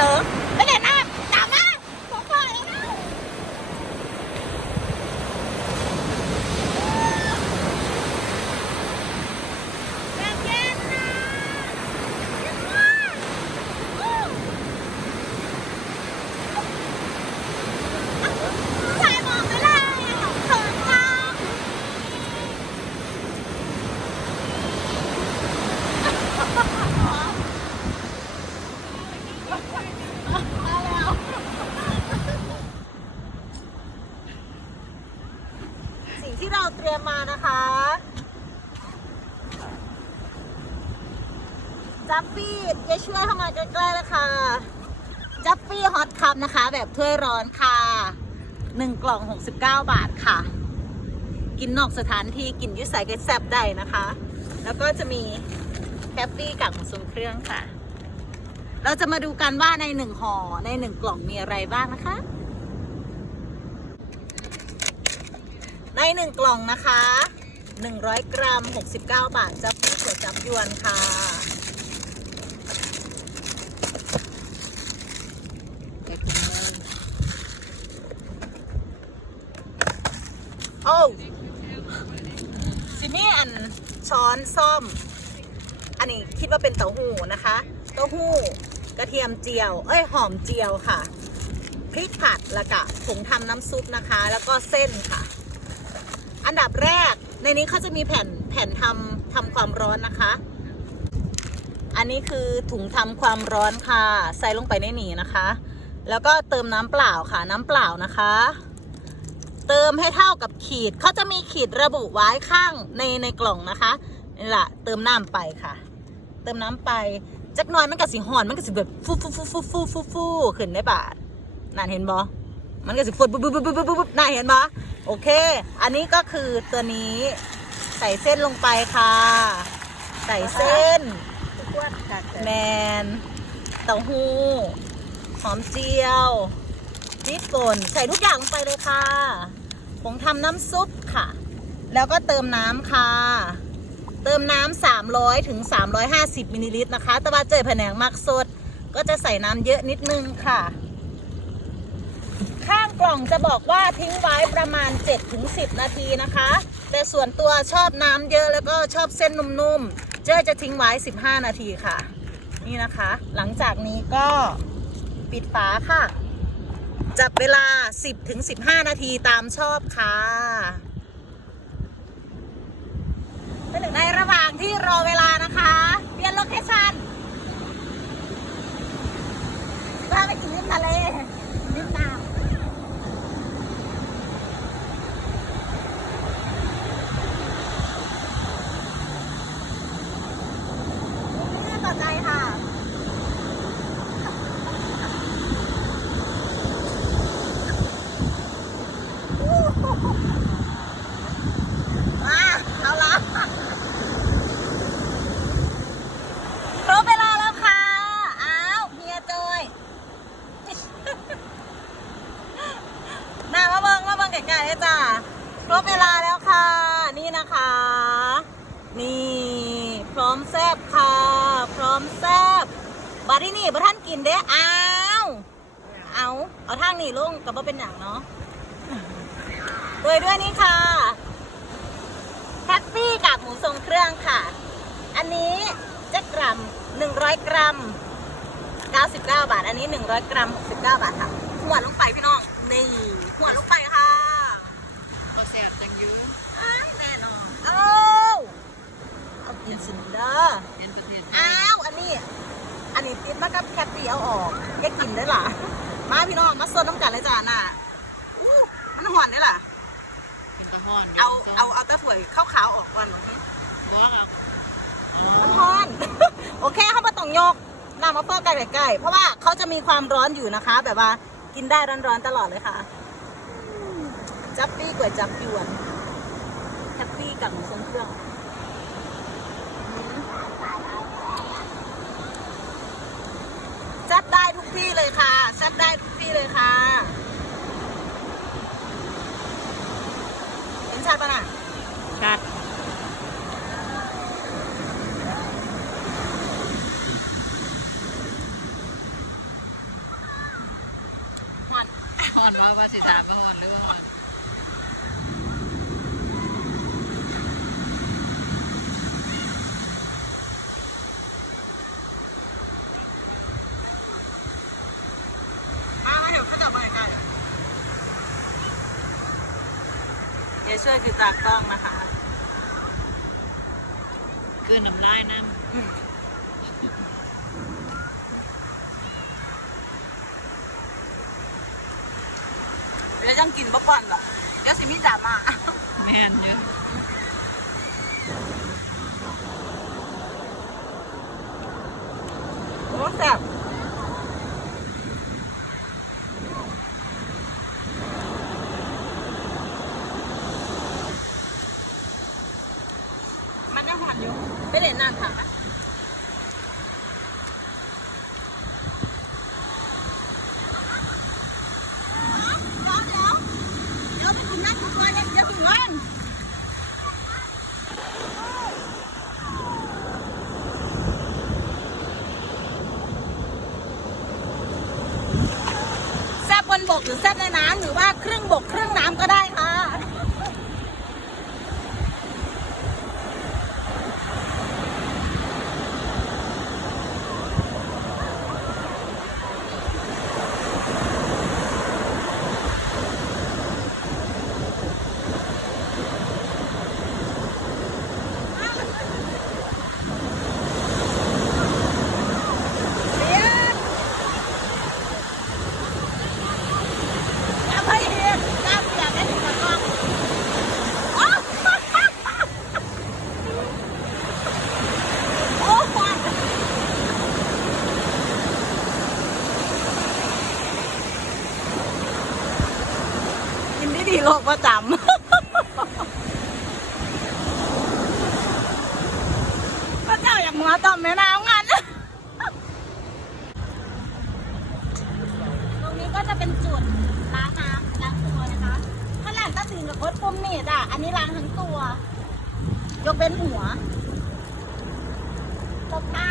Hello. จัฟฟี่จะช่วยเข้ามาใกล้ๆเลยค่ะ จัฟฟี่ฮอตคัพนะคะ แบบถ้วยร้อนค่ะหนึ่งกล่อง 69 บาทค่ะ กินนอกสถานที่กินยุ่ใส่กับแซบได้นะคะ แล้วก็จะมีแคปปี้กับทรงเครื่องค่ะ เราจะมาดูกันว่าในหนึ่งห่อในหนึ่งกล่องมีอะไรบ้างนะคะ ในหนึ่งกล่องนะคะ 100 กรัม 69 บาทจับพี่ก๋วยจับยวนค่ะ โอ้ซิมี่อันช้อนซ่อม อันนี้คิดว่าเป็นเต้าหู้นะคะเต้าหู้กระเทียมเจียว เอ้ยหอมเจียวค่ะพริกผัดล้วก็ผงทำน้ำซุปนะคะ แล้วก็เส้นค่ะ อันดับแรกในนี้เขาจะมีแผ่นแผ่นทำทำความร้อนนะคะ อันนี้คือถุงทำความร้อนค่ะ ใส่ลงไปในนี้นะคะ แล้วก็เติมน้ำเปล่าค่ะ น้ำเปล่านะคะ เติมให้เท่ากับขีดเขาจะมีขีดระบุไว้ข้างในในกล่องนะคะนี่แหละเติมน้ำไปค่ะ เติมน้ำไปจักหน่อยมันก็สิหอนมันก็สิแบบฟูฟูฟูฟูฟูฟูฟูขึ้นได้บาทนั่นเห็นบอมันก็สิฟดปุ๊บปุ๊บปุ๊บปุ๊บปุ๊บปุ๊บน่าเห็นบอโอเค อันนี้ก็คือตัวนี้ใส่เส้นลงไปค่ะ ใส่เส้นแมนเต้าหู้หอมเจียว พริกป่นใส่ทุกอย่างลงไปเลยค่ะผงทำน้ำซุปค่ะ แล้วก็เติมน้ำค่ะ เติมน้ำ300ถึง350มิลลิลิตรนะคะแต่ว่าเจอแผนงมักสด ก็จะใส่น้ำเยอะนิดนึงค่ะ ข้างกล่องจะบอกว่าทิ้งไว้ประมาณ 7-10 นาทีนะคะ แต่ส่วนตัวชอบน้ำเยอะแล้วก็ชอบเส้นนุ่มๆ เจ้จะทิ้งไว้ 15 นาทีค่ะ นี่นะคะ หลังจากนี้ก็ปิดฝาค่ะ จับเวลา 10-15 นาทีตามชอบค่ะในระหว่างที่รอเวลานะคะ เปลี่ยนโลเคชั่นพาไปกินริมทะเลริมน้ำ นี่ต่อใจค่ะ มาเอาละครบเวลาแล้วค่ะ อ้าวเฮียจอย น่ามาเบิงมาเบิง ไก่ๆเลยจ้ะครบเวลาแล้วค่ะ นี่นะคะ นี่ พร้อมแซบค่ะ พร้อมแซบบาที่นี่บ่ท่านกินเด้อ้าวเอาเอาทางนี่ลุงกับว่าเป็นหนังเนาะโดยด้วยนี่ค่ะแฮปปี้กับหมูทรงเครื่องค่ะ อันนี้เจ็ดกรัม100กรัม99บเก้าบาท อันนี้100กรัม69บาทค่ะหัวลงไปพี่น้อง นี่ หัวลงไปค่ะ ก็แสบจังยื้อ อ้ายแน่นอนเอาเอากินสินเด้อ เย็นประเทศ อ้าว อันนี้ อันนี้ติด มากับแคทตี้เอาออกแกกินได้หรอมาพี่น้องมาซนน้ำกันเลยจ้าน่ะอู้มันหอนได้ล่ะ เป็นตะห้อนเอาเอาเอาตะถ่วยขาวๆออกก่อนโอเคบอกครับอ๋อมันร้อน โอเคเข้ามาต้องยกนำมาเพิ่มใกล้ๆเพราะว่าเขาจะมีความร้อนอยู่นะคะ แบบว่ากินได้ร้อนๆตลอดเลยค่ะจับปี้ก๋วยจับยวนแฮปปี้กับหมูทรงเครื่องอืมแซ่บได้ทุกที่ เลยค่ะแซ่บได้ทุกที่เลยค่ะเห็นชัดปะน่ะชัดห้อนห้อนว่าว่าสิตามมาห้อนหรือว่าห้อน มามาเดี๋ยวเขาจับมาใกล้ๆ เดี๋ยวช่วยคือตากล้องนะคะ คือน้ำลายน้เดี๋ยวจังกินบะป่อนหรอเดี๋ยวสิมีดราม่าำแม่นเยอะ โอ้แซ่บมันยังหอนอยู่ ไปเล่นน้ำค่ะเดี๋ยวเดี๋ยวเดี๋ยวไปถึงนั่นทุกคนเดี๋ยวถึงนั่แซบบนบกหรือแซ่บในน้ำหรือว่าครึ่งบกครึ่งน้ำก็ได้ค่ะ เรียนอย่าไปเรียนน้ำเสียได้ถึงกับกล้องโอ้โอ้ควันกิ กประจำพระเจ้าอยากหัวต่อมแม่น้ำงันตรงนี้ก็จะเป็นจุดล้างน้ำล้างตัวนะคะถ้าหลังก็ถึงกับโคตรปุ่มนี่จ้ะอันนี้ล้างทั้งตัว ยกเป็นหัวตบท้า